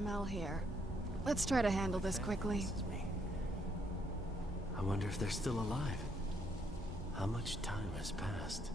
smell here. Let's try to handle this quickly. I wonder if they're still alive. How much time has passed?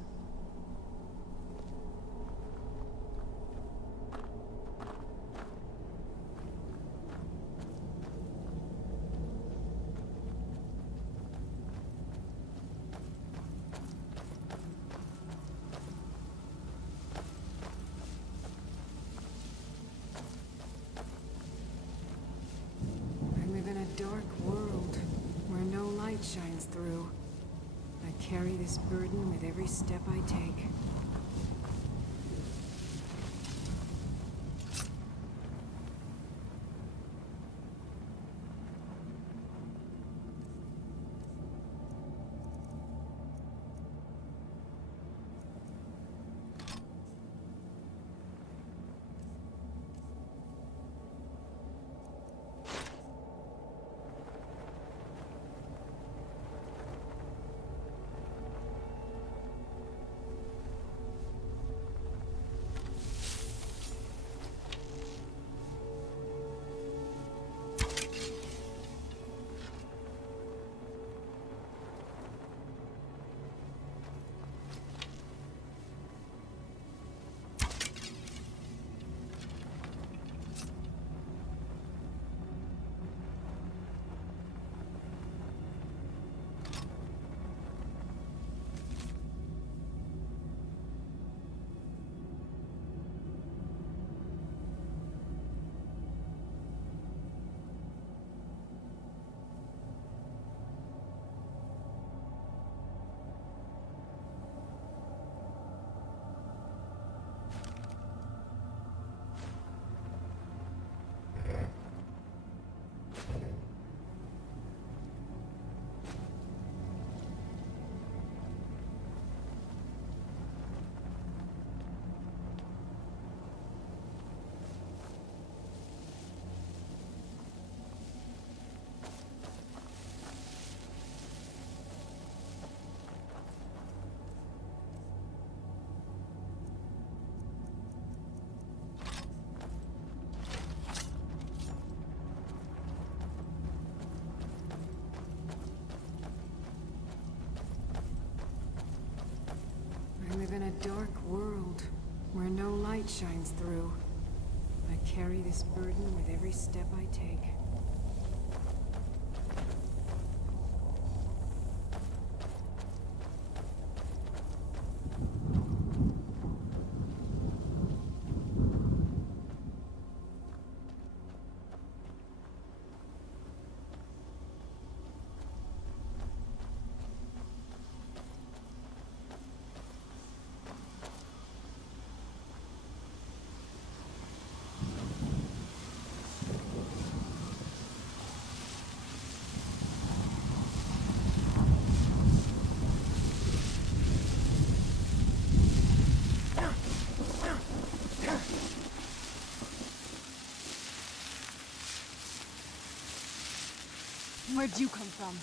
Shines through. I carry this burden with every step I take. I live in a dark world where no light shines through. I carry this burden with every step I take. Where'd you come from?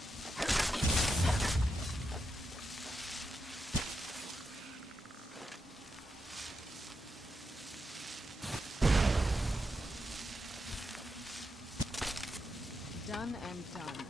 Done and done.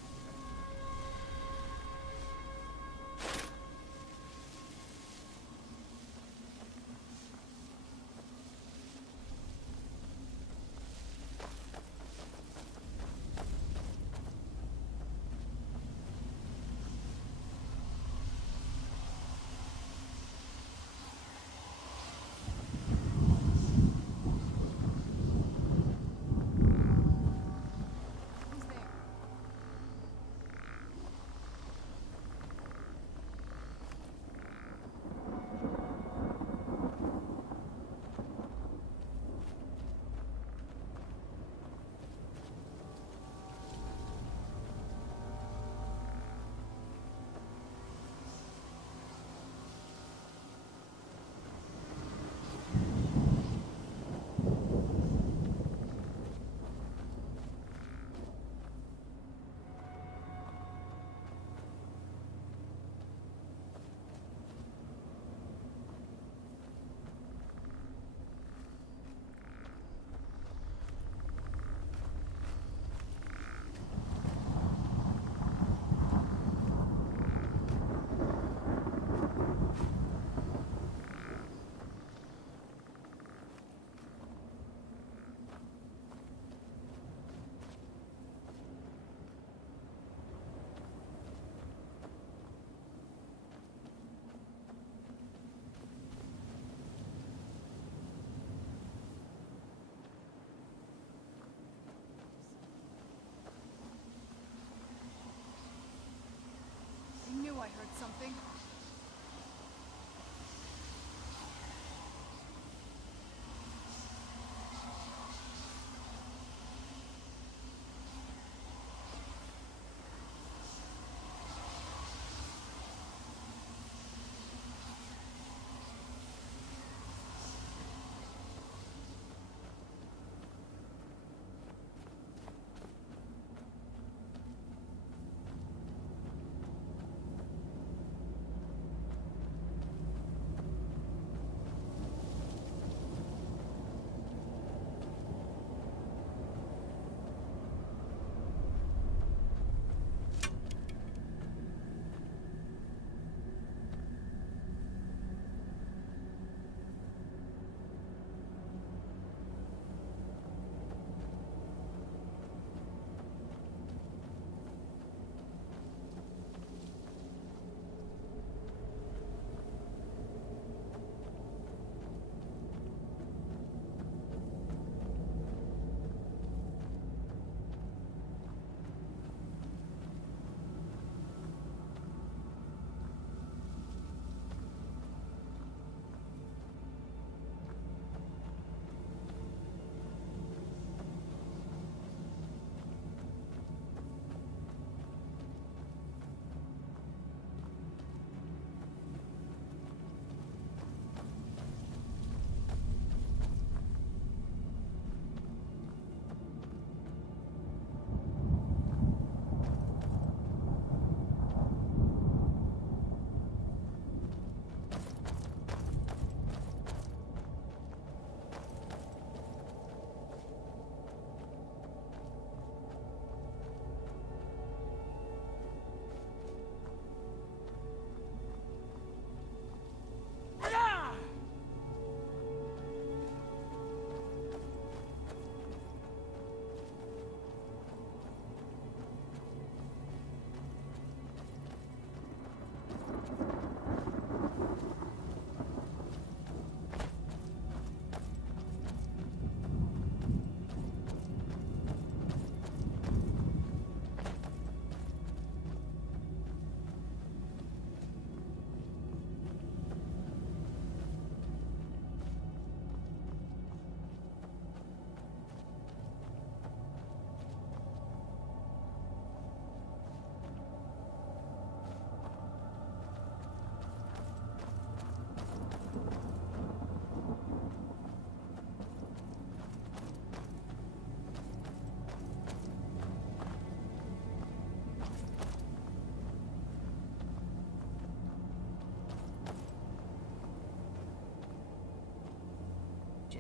something?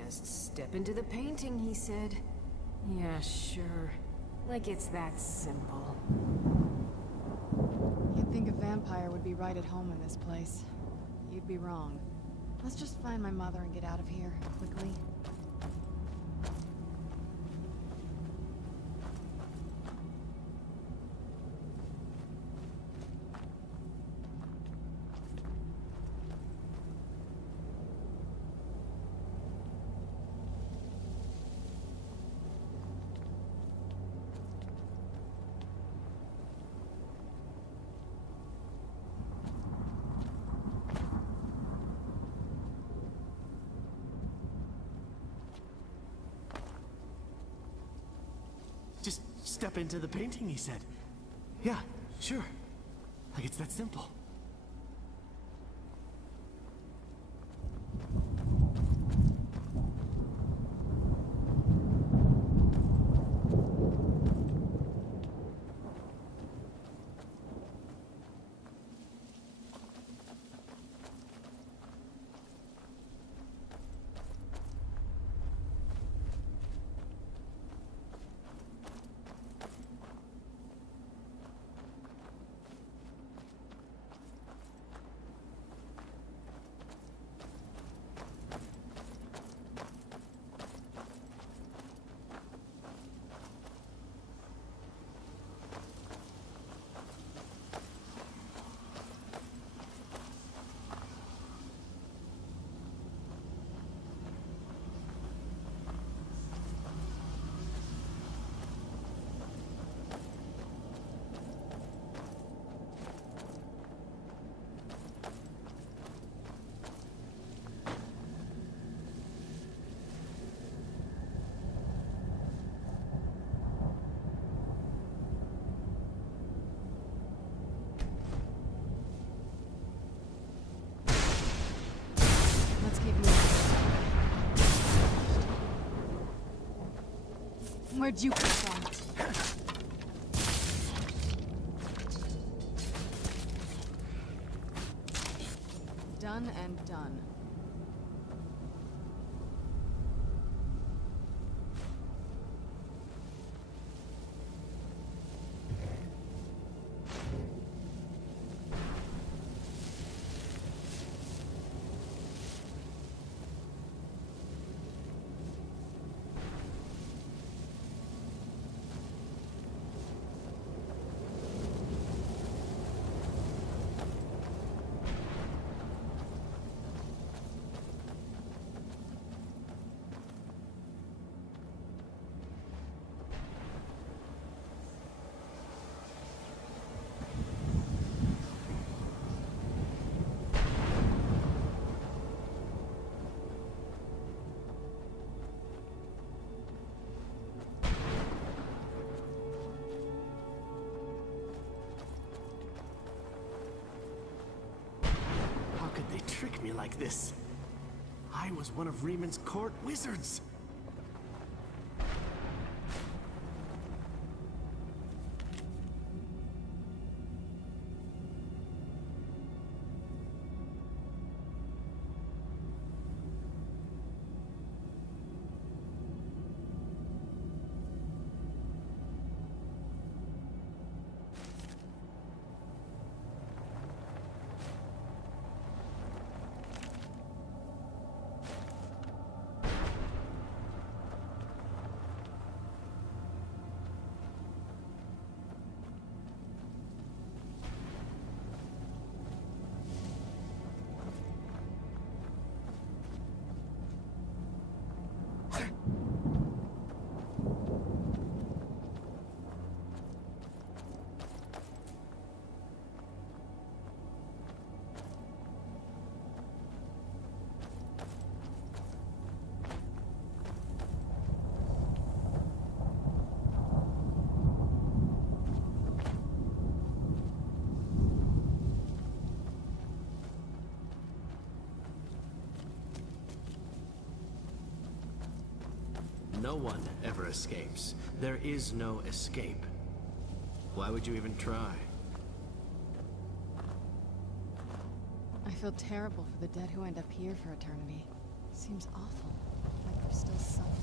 Just step into the painting, he said. Yeah, sure. Like it's that simple. You'd think a vampire would be right at home in this place. You'd be wrong. Let's just find my mother and get out of here, quickly. Just step into the painting, he said. Yeah, sure. Like it's that simple. Where'd you come from? Done and done. They trick me like this. I was one of Raymer's court wizards. No one ever escapes. There is no escape. Why would you even try? I feel terrible for the dead who end up here for eternity. Seems awful. Like they're still suffering.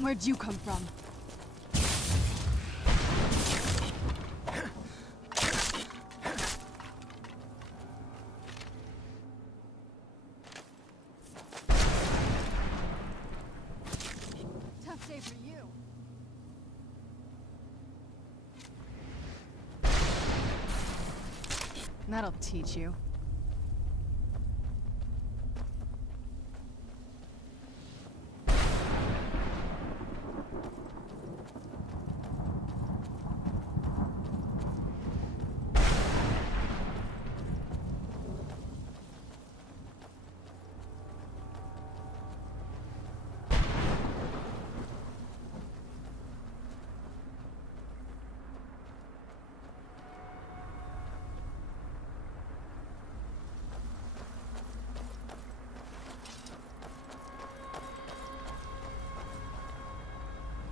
Where'd you come from? Tough day for you. That'll teach you.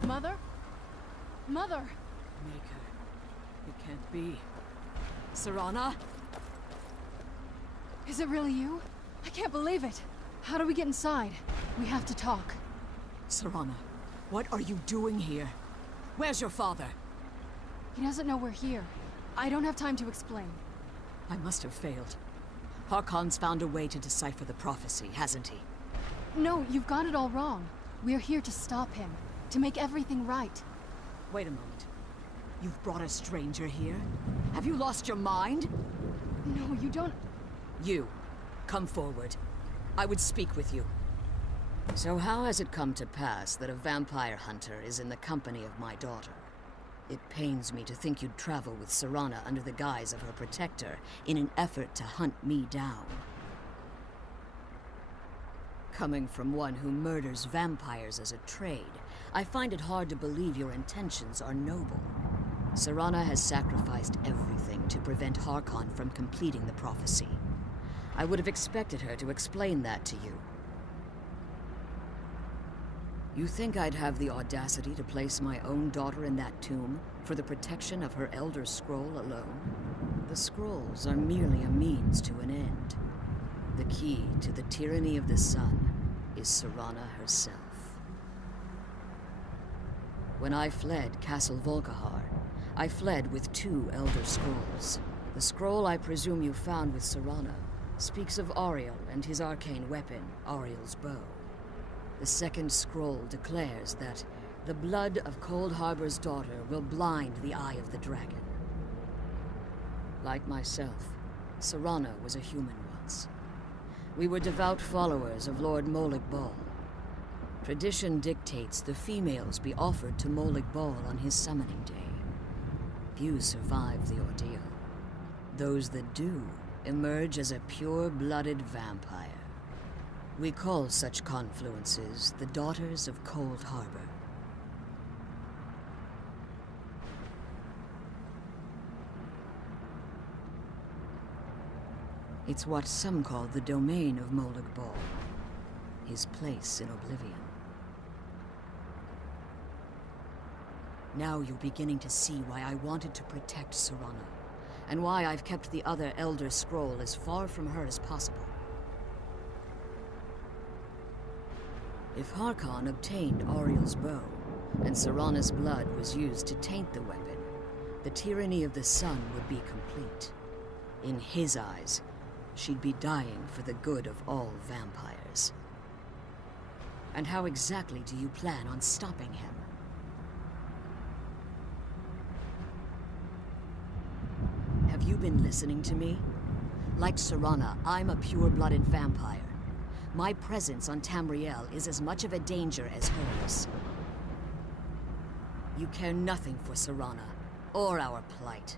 Mother? Mother! Maker. It can't be. Serana? Is it really you? I can't believe it. How do we get inside? We have to talk. Serana, what are you doing here? Where's your father? He doesn't know we're here. I don't have time to explain. I must have failed. Harkon's found a way to decipher the prophecy, hasn't he? No, you've got it all wrong. We're here to stop him, to make everything right. Wait a moment. You've brought a stranger here? Have you lost your mind? No, you don't... You, come forward. I would speak with you. So how has it come to pass that a vampire hunter is in the company of my daughter? It pains me to think you'd travel with Serana under the guise of her protector in an effort to hunt me down. Coming from one who murders vampires as a trade, I find it hard to believe your intentions are noble. Serana has sacrificed everything to prevent Harkon from completing the prophecy. I would have expected her to explain that to you. You think I'd have the audacity to place my own daughter in that tomb for the protection of her Elder Scroll alone? The scrolls are merely a means to an end. The key to the tyranny of the sun is Serana herself. When I fled Castle Volkihar, I fled with 2 Elder Scrolls. The scroll I presume you found with Serana speaks of Auriel and his arcane weapon, Auriel's bow. The second scroll declares that the blood of Cold Harbor's daughter will blind the eye of the dragon. Like myself, Serana was a human once. We were devout followers of Lord Molig Bal. Tradition dictates the females be offered to Molig Bal on his summoning day. Few survive the ordeal. Those that do emerge as a pure-blooded vampire. We call such confluences the Daughters of Cold Harbor. It's what some call the domain of Molig Bal, his place in oblivion. Now you're beginning to see why I wanted to protect Serana, and why I've kept the other Elder Scroll as far from her as possible. If Harkon obtained Auriel's bow, and Serana's blood was used to taint the weapon, the tyranny of the sun would be complete. In his eyes, she'd be dying for the good of all vampires. And how exactly do you plan on stopping him? Have you been listening to me? Like Serana, I'm a pure-blooded vampire. My presence on Tamriel is as much of a danger as hers. You care nothing for Serana, or our plight.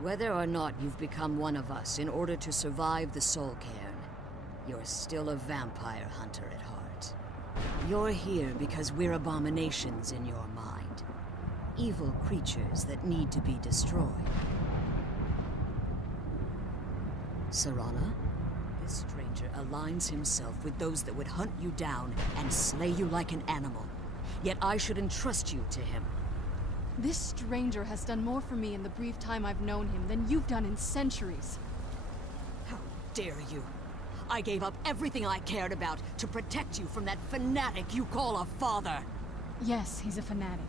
Whether or not you've become one of us in order to survive the Soul Cairn, you're still a vampire hunter at heart. You're here because we're abominations in your mind. Evil creatures that need to be destroyed. Serana? This stranger aligns himself with those that would hunt you down and slay you like an animal. Yet I should entrust you to him. This stranger has done more for me in the brief time I've known him than you've done in centuries. How dare you? I gave up everything I cared about to protect you from that fanatic you call a father. Yes, he's a fanatic.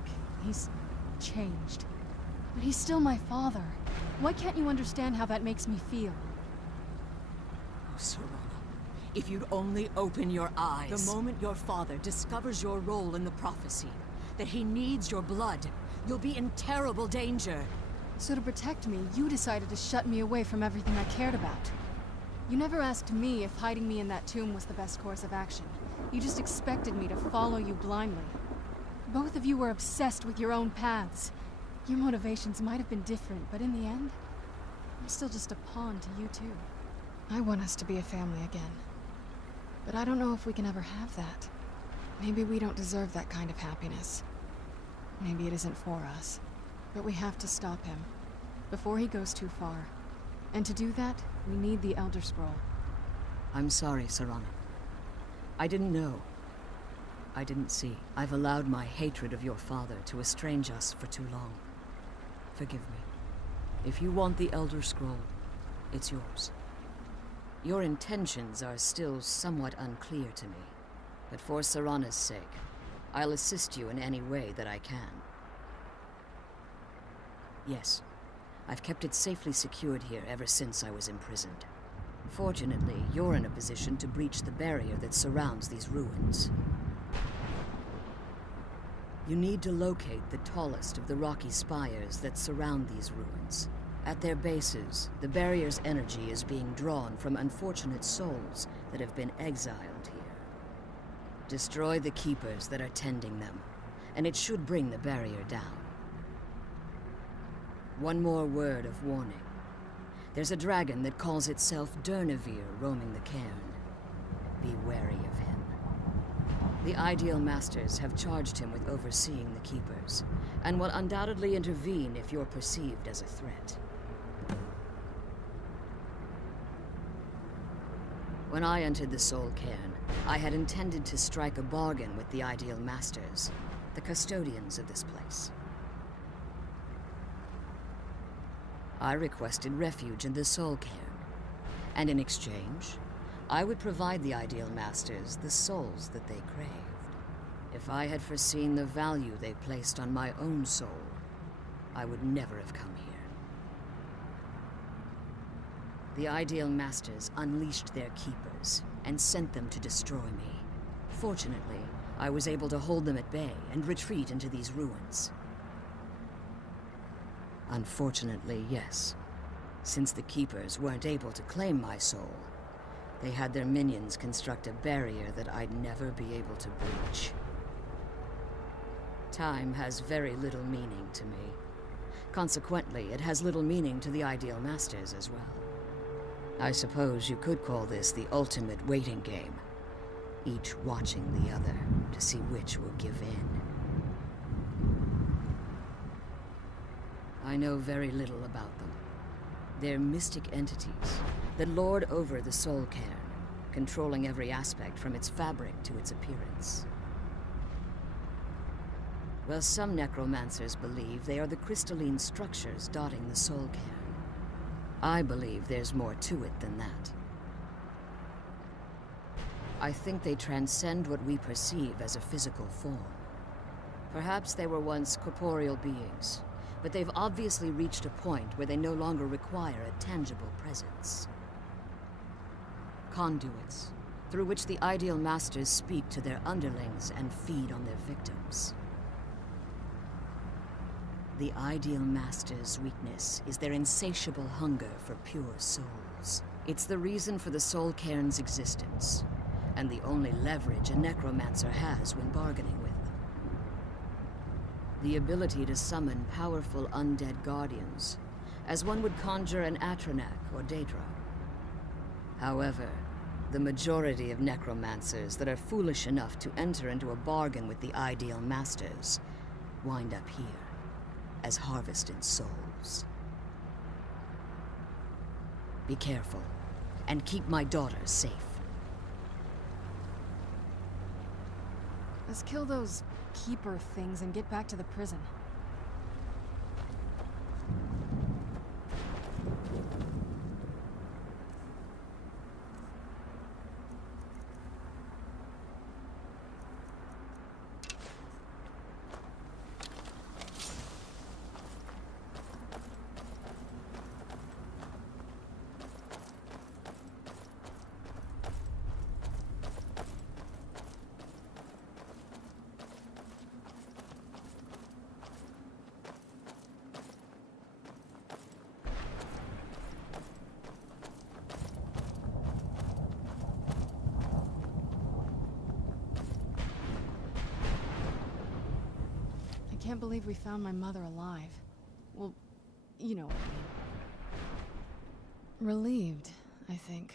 He's changed. But he's still my father. Why can't you understand how that makes me feel? Oh, Serana, if you'd only open your eyes. The moment your father discovers your role in the prophecy, that he needs your blood, you'll be in terrible danger. So to protect me, you decided to shut me away from everything I cared about. You never asked me if hiding me in that tomb was the best course of action. You just expected me to follow you blindly. Both of you were obsessed with your own paths. Your motivations might have been different, but in the end, I'm still just a pawn to you two. I want us to be a family again. But I don't know if we can ever have that. Maybe we don't deserve that kind of happiness. Maybe it isn't for us. But we have to stop him, before he goes too far. And to do that, we need the Elder Scroll. I'm sorry, Serana. I didn't know. I didn't see. I've allowed my hatred of your father to estrange us for too long. Forgive me. If you want the Elder Scroll, it's yours. Your intentions are still somewhat unclear to me, but for Serana's sake, I'll assist you in any way that I can. Yes. I've kept it safely secured here ever since I was imprisoned. Fortunately, you're in a position to breach the barrier that surrounds these ruins. You need to locate the tallest of the rocky spires that surround these ruins. At their bases, the barrier's energy is being drawn from unfortunate souls that have been exiled here. Destroy the keepers that are tending them, and it should bring the barrier down. One more word of warning. There's a dragon that calls itself Durnevere roaming the cairn. Be wary of him. The Ideal Masters have charged him with overseeing the Keepers, and will undoubtedly intervene if you're perceived as a threat. When I entered the Soul Cairn, I had intended to strike a bargain with the Ideal Masters, the custodians of this place. I requested refuge in the Soul Cairn, and in exchange, I would provide the Ideal Masters the souls that they craved. If I had foreseen the value they placed on my own soul, I would never have come here. The Ideal Masters unleashed their keepers and sent them to destroy me. Fortunately, I was able to hold them at bay and retreat into these ruins. Unfortunately, yes. Since the Keepers weren't able to claim my soul, they had their minions construct a barrier that I'd never be able to breach. Time has very little meaning to me. Consequently, it has little meaning to the Ideal Masters as well. I suppose you could call this the ultimate waiting game, each watching the other to see which will give in. I know very little about them. They're mystic entities that lord over the Soul Cairn, controlling every aspect from its fabric to its appearance. Well, some necromancers believe they are the crystalline structures dotting the Soul Cairn. I believe there's more to it than that. I think they transcend what we perceive as a physical form. Perhaps they were once corporeal beings, but they've obviously reached a point where they no longer require a tangible presence. Conduits, through which the Ideal Masters speak to their underlings and feed on their victims. The Ideal Masters' weakness is their insatiable hunger for pure souls. It's the reason for the Soul Cairn's existence, and the only leverage a necromancer has when bargaining with them. The ability to summon powerful undead guardians, as one would conjure an Atronak or Daedra. However, the majority of necromancers that are foolish enough to enter into a bargain with the Ideal Masters wind up here as harvested souls. Be careful, and keep my daughter safe. Let's kill those keeper things and get back to the prison. I can't believe we found my mother alive. Well, you know what I mean. Relieved, I think.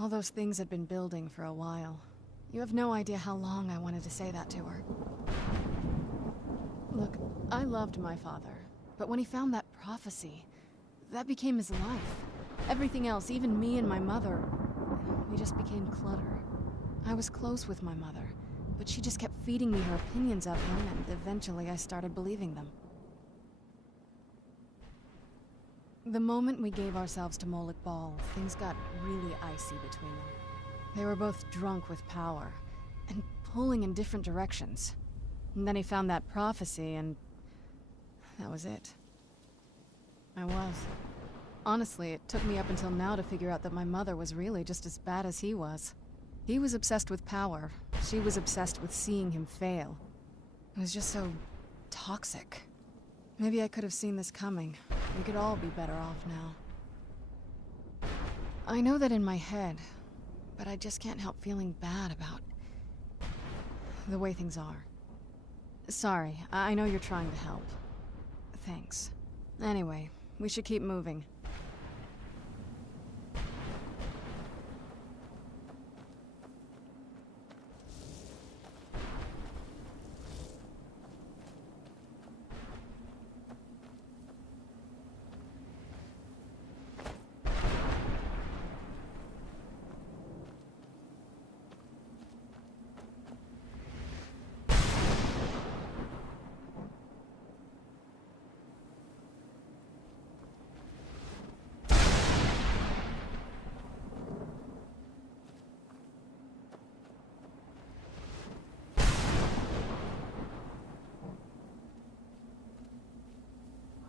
All those things had been building for a while. You have no idea how long I wanted to say that to her. Look, I loved my father, but when he found that prophecy, that became his life. Everything else, even me and my mother, we just became clutter. I was close with my mother, but she just kept feeding me her opinions of him, and eventually I started believing them. The moment we gave ourselves to Molik Bal, things got really icy between them. They were both drunk with power, and pulling in different directions. And then he found that prophecy, and that was it. I was. Honestly, it took me up until now to figure out that my mother was really just as bad as he was. He was obsessed with power. She was obsessed with seeing him fail. It was just so toxic. Maybe I could have seen this coming. We could all be better off now. I know that in my head, but I just can't help feeling bad about the way things are. Sorry, I know you're trying to help. Thanks. Anyway, we should keep moving.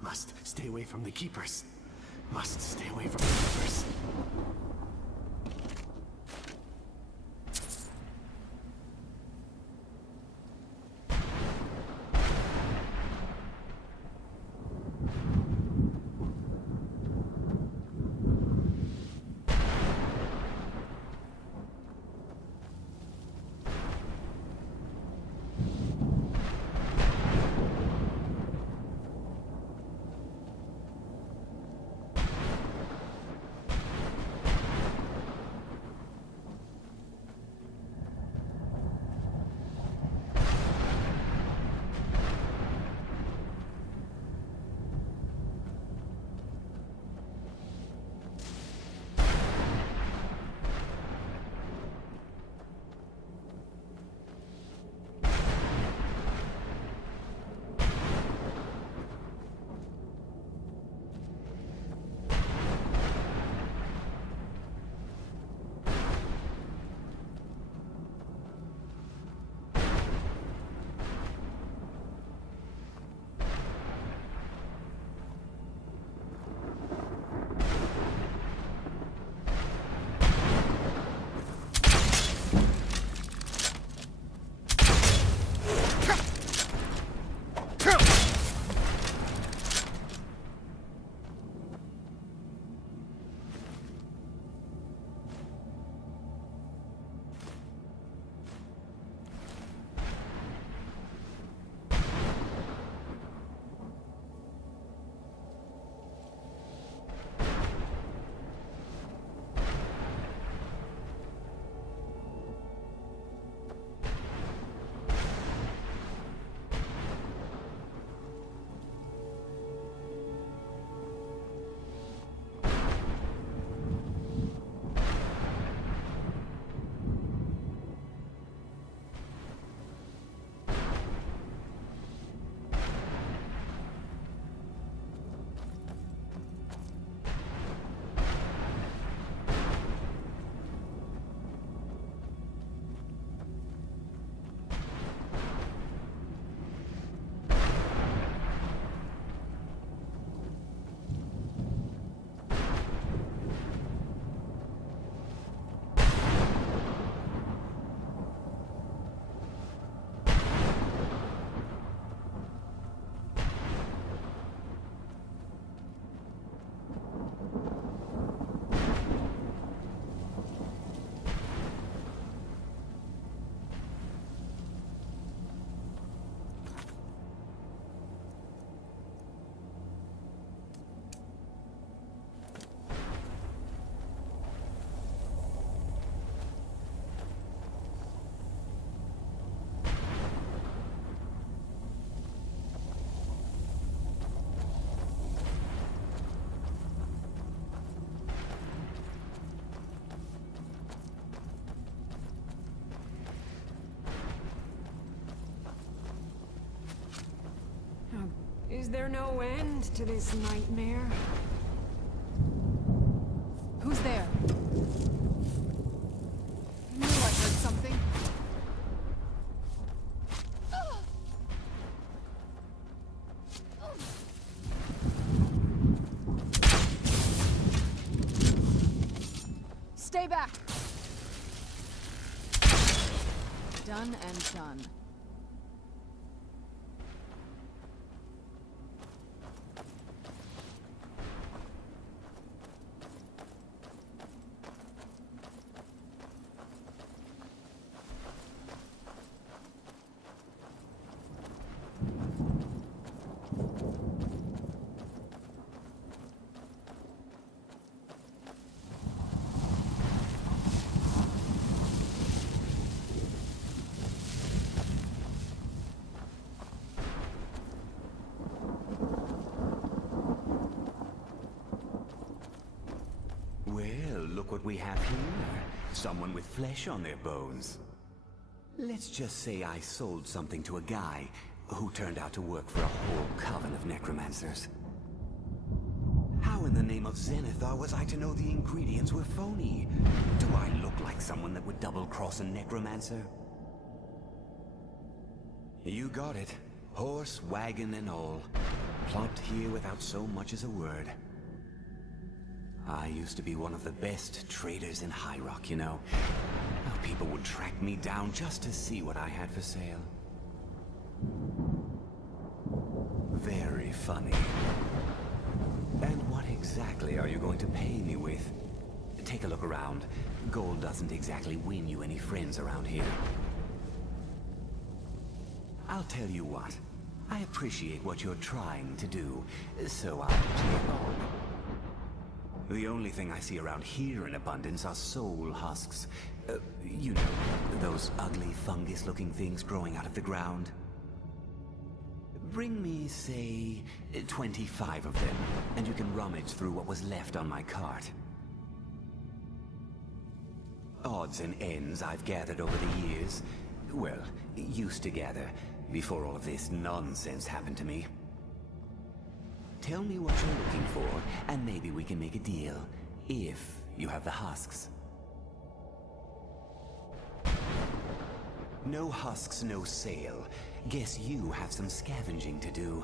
Must stay away from the Keepers. Must stay away from the Keepers. Is there no end to this nightmare? Who's there? I knew I heard something. Stay back! Done and done. Well, look what we have here. Someone with flesh on their bones. Let's just say I sold something to a guy who turned out to work for a whole coven of necromancers. How in the name of Zenithar was I to know the ingredients were phony? Do I look like someone that would double-cross a necromancer? You got it. Horse, wagon, and all. Plopped here without so much as a word. I used to be one of the best traders in High Rock, you know. How people would track me down just to see what I had for sale. Very funny. And what exactly are you going to pay me with? Take a look around. Gold doesn't exactly win you any friends around here. I'll tell you what. I appreciate what you're trying to do, so I'll play along. The only thing I see around here in abundance are soul husks. You know, those ugly fungus-looking things growing out of the ground. Bring me, say, 25 of them, and you can rummage through what was left on my cart. Odds and ends I've gathered over the years. Well, used to gather, before all of this nonsense happened to me. Tell me what you're looking for, and maybe we can make a deal, if you have the husks. No husks, no sale. Guess you have some scavenging to do.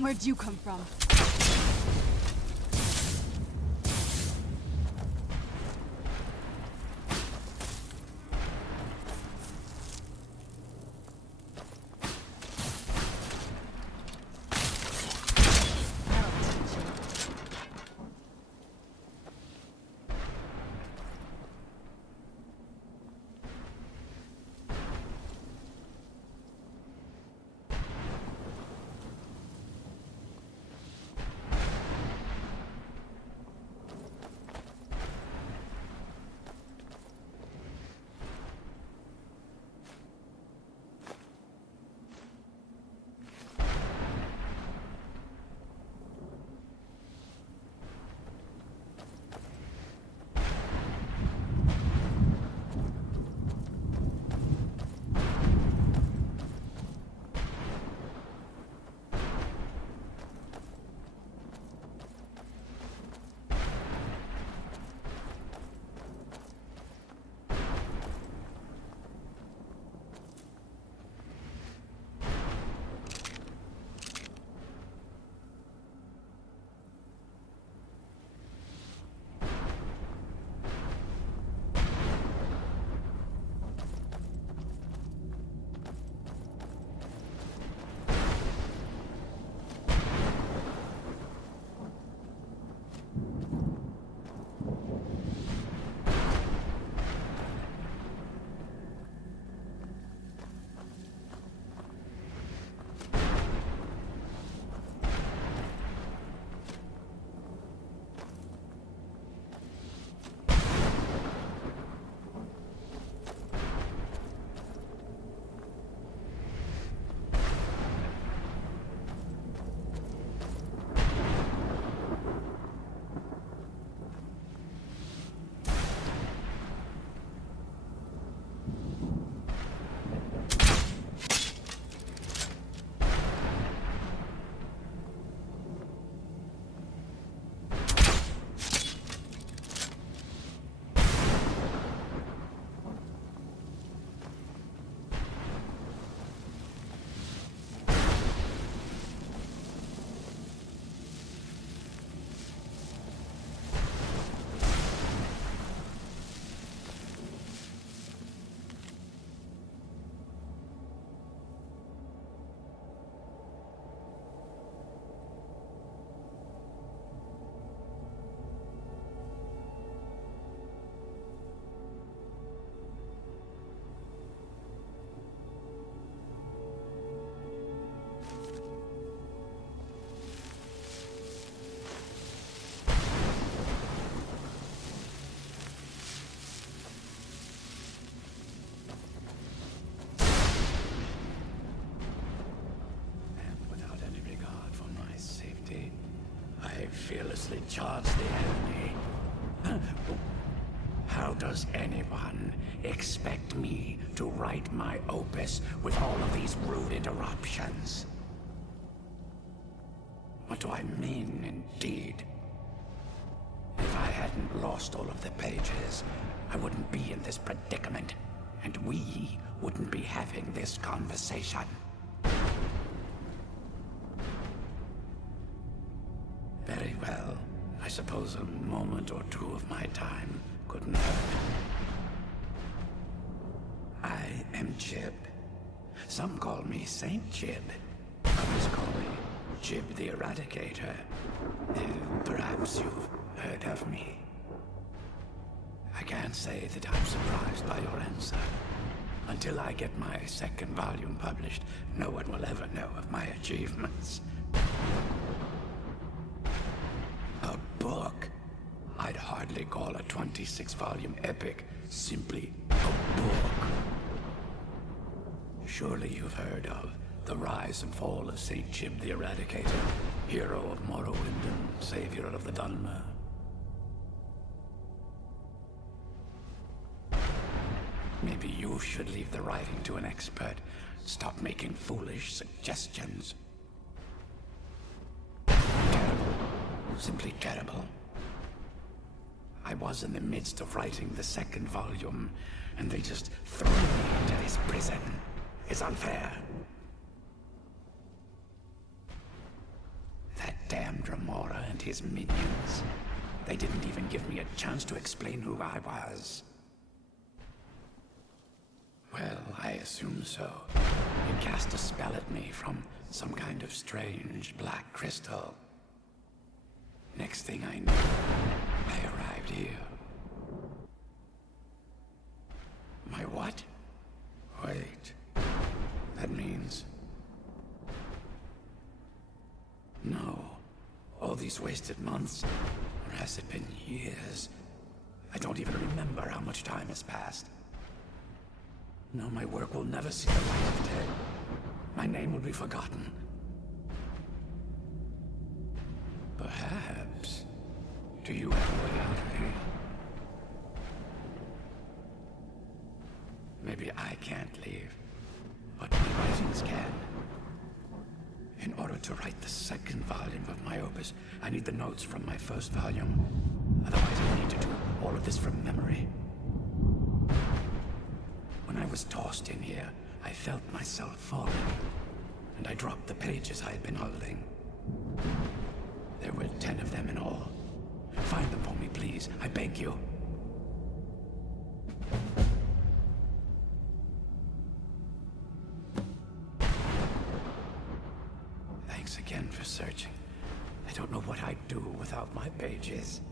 Where'd you come from? fearlessly charge the enemy. How does anyone expect me to write my opus with all of these rude interruptions? What do I mean, indeed? If I hadn't lost all of the pages, I wouldn't be in this predicament, and we wouldn't be having this conversation. Very well. I suppose a moment or two of my time couldn't hurt. I am Jib. Some call me Saint Jib. Others call me Jib the Eradicator. Perhaps you've heard of me. I can't say that I'm surprised by your answer. Until I get my second volume published, no one will ever know of my achievements. A book? I'd hardly call a 26-volume epic simply a book. Surely you've heard of the rise and fall of Saint Jib the Eradicator, hero of Morrowind and savior of the Dawnguard. Maybe you should leave the writing to an expert. Stop making foolish suggestions. Terrible. Simply terrible. I was in the midst of writing the second volume, and they just threw me into this prison. It's unfair. damned Remora and his minions. They didn't even give me a chance to explain who I was. Well, I assume so. It cast a spell at me from some kind of strange black crystal. Next thing I knew, I arrived here. My what? Wait. That means... No. All these wasted months, or has it been years? I don't even remember how much time has passed. No, my work will never see the light of day. My name will be forgotten. Perhaps. Do you have a way out of here? Maybe I can't leave, but my writings can. In order to write the second volume of my opus, I need the notes from my first volume. Otherwise, I need to do all of this from memory. When I was tossed in here, I felt myself falling, and I dropped the pages I had been holding. There were 10 of them in all. Find them for me, please. I beg you. Thanks again for searching. I don't know what I'd do without my pages.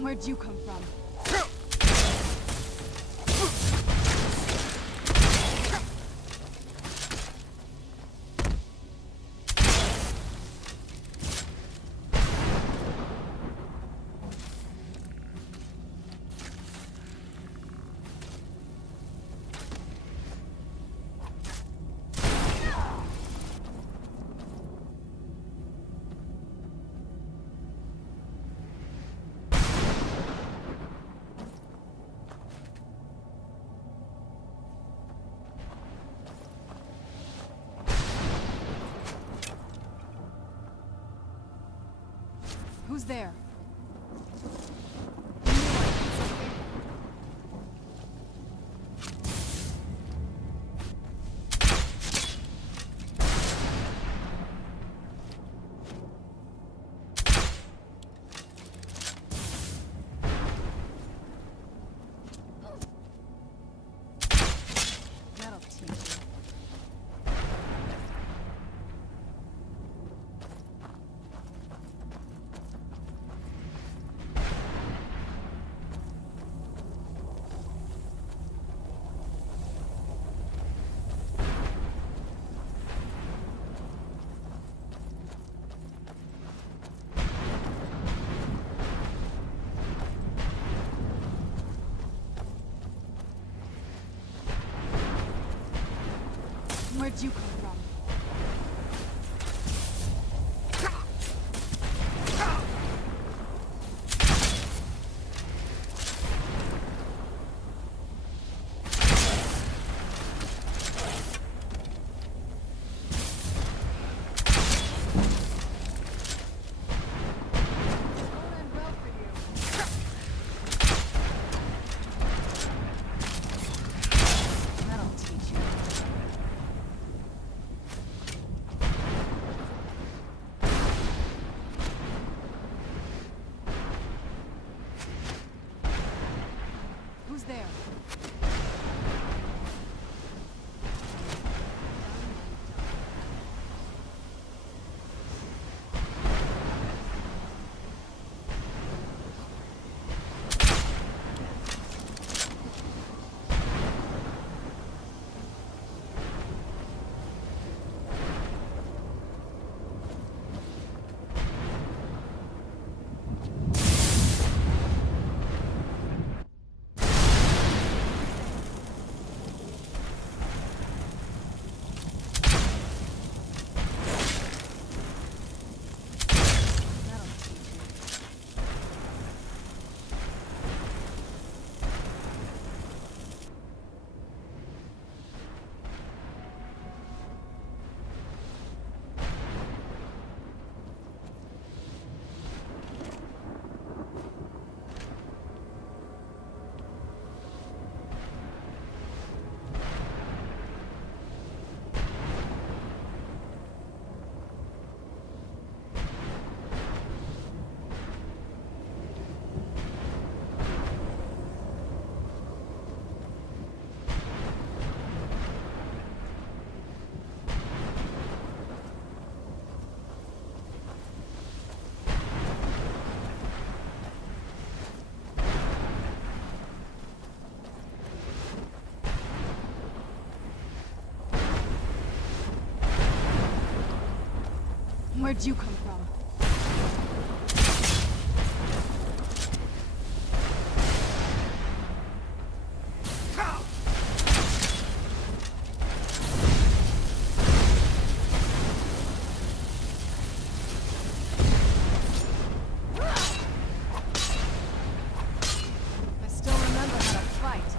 Where'd you come from? Who's there? That'll teach you. Where'd you come from? Where'd you come from? I still remember how to fight.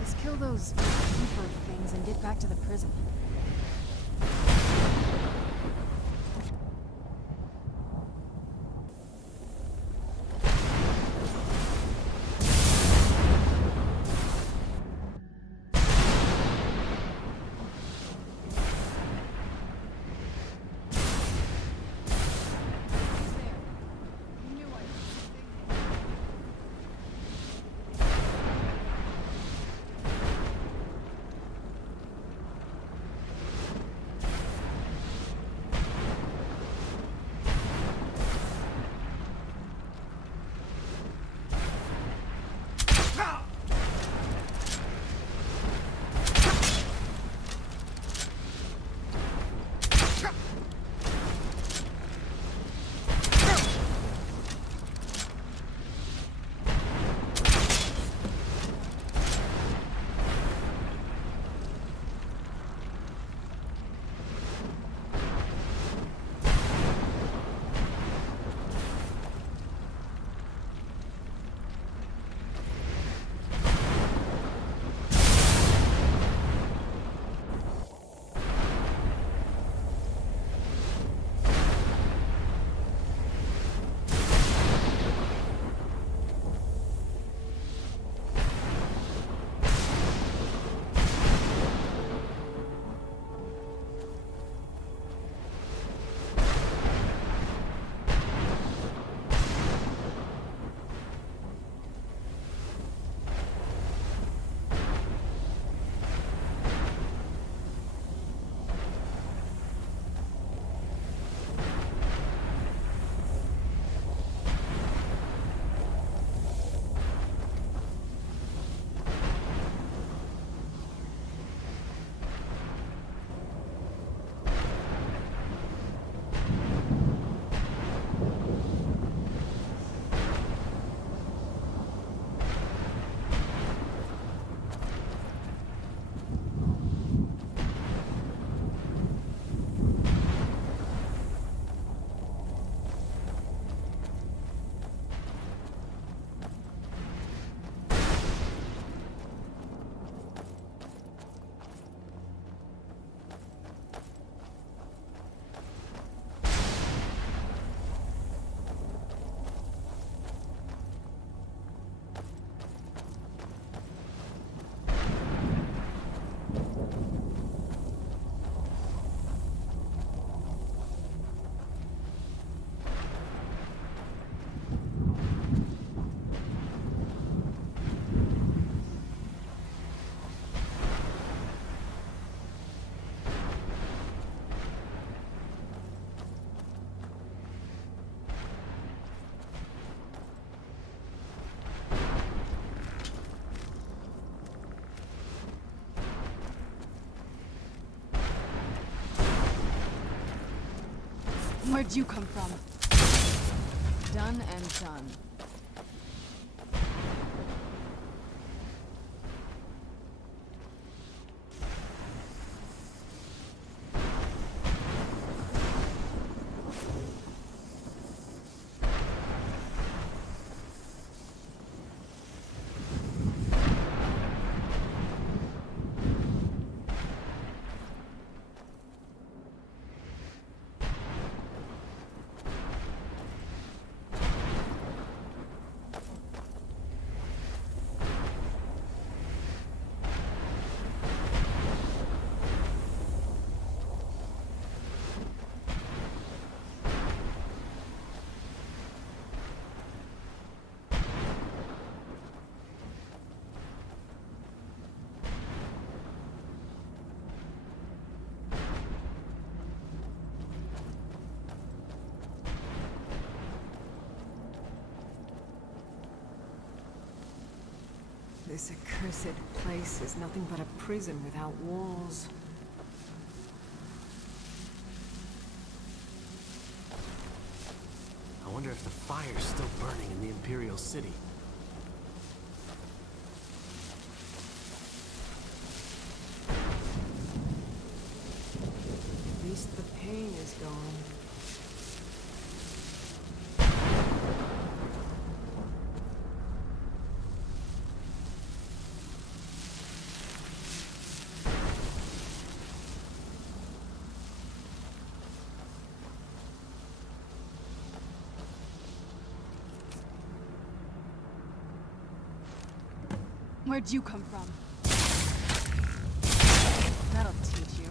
Let's kill those Reaper things and get back to the prison. He's there. You knew I did something. Where'd you come from? Done and done. This accursed place is nothing but a prison without walls. I wonder if the fire's still burning in the Imperial City. At least the pain is gone. Where'd you come from? That'll teach you.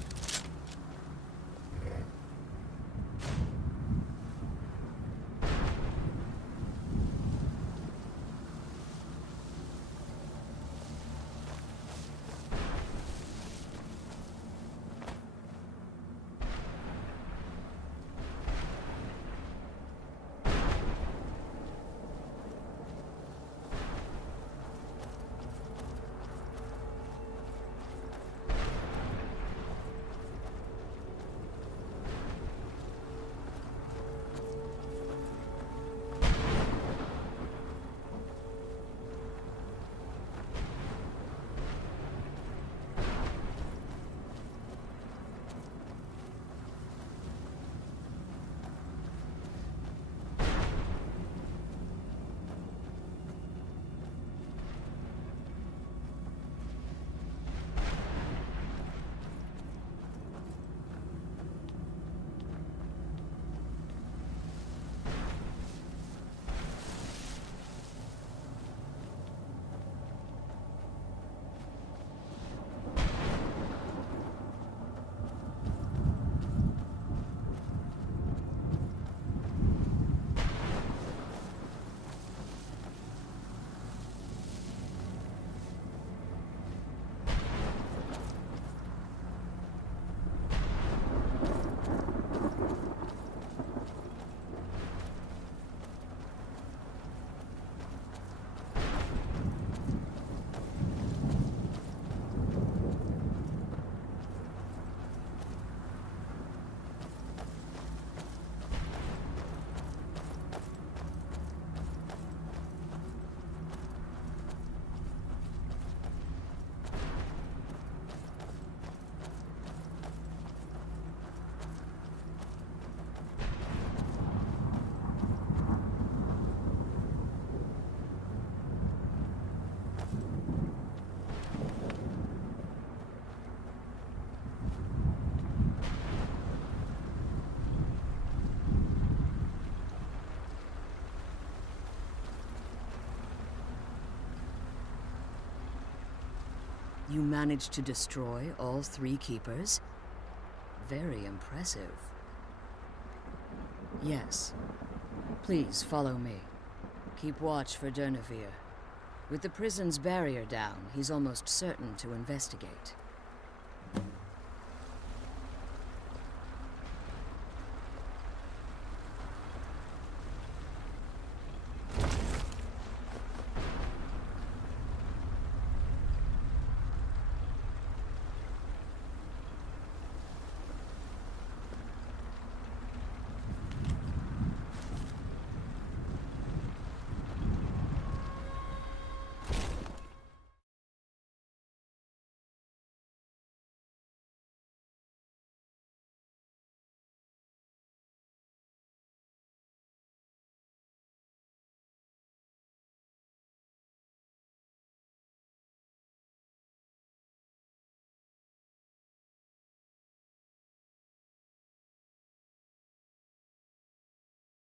You managed to destroy all 3 keepers? Very impressive. Yes. Please follow me. Keep watch for Durnevere. With the prison's barrier down, he's almost certain to investigate.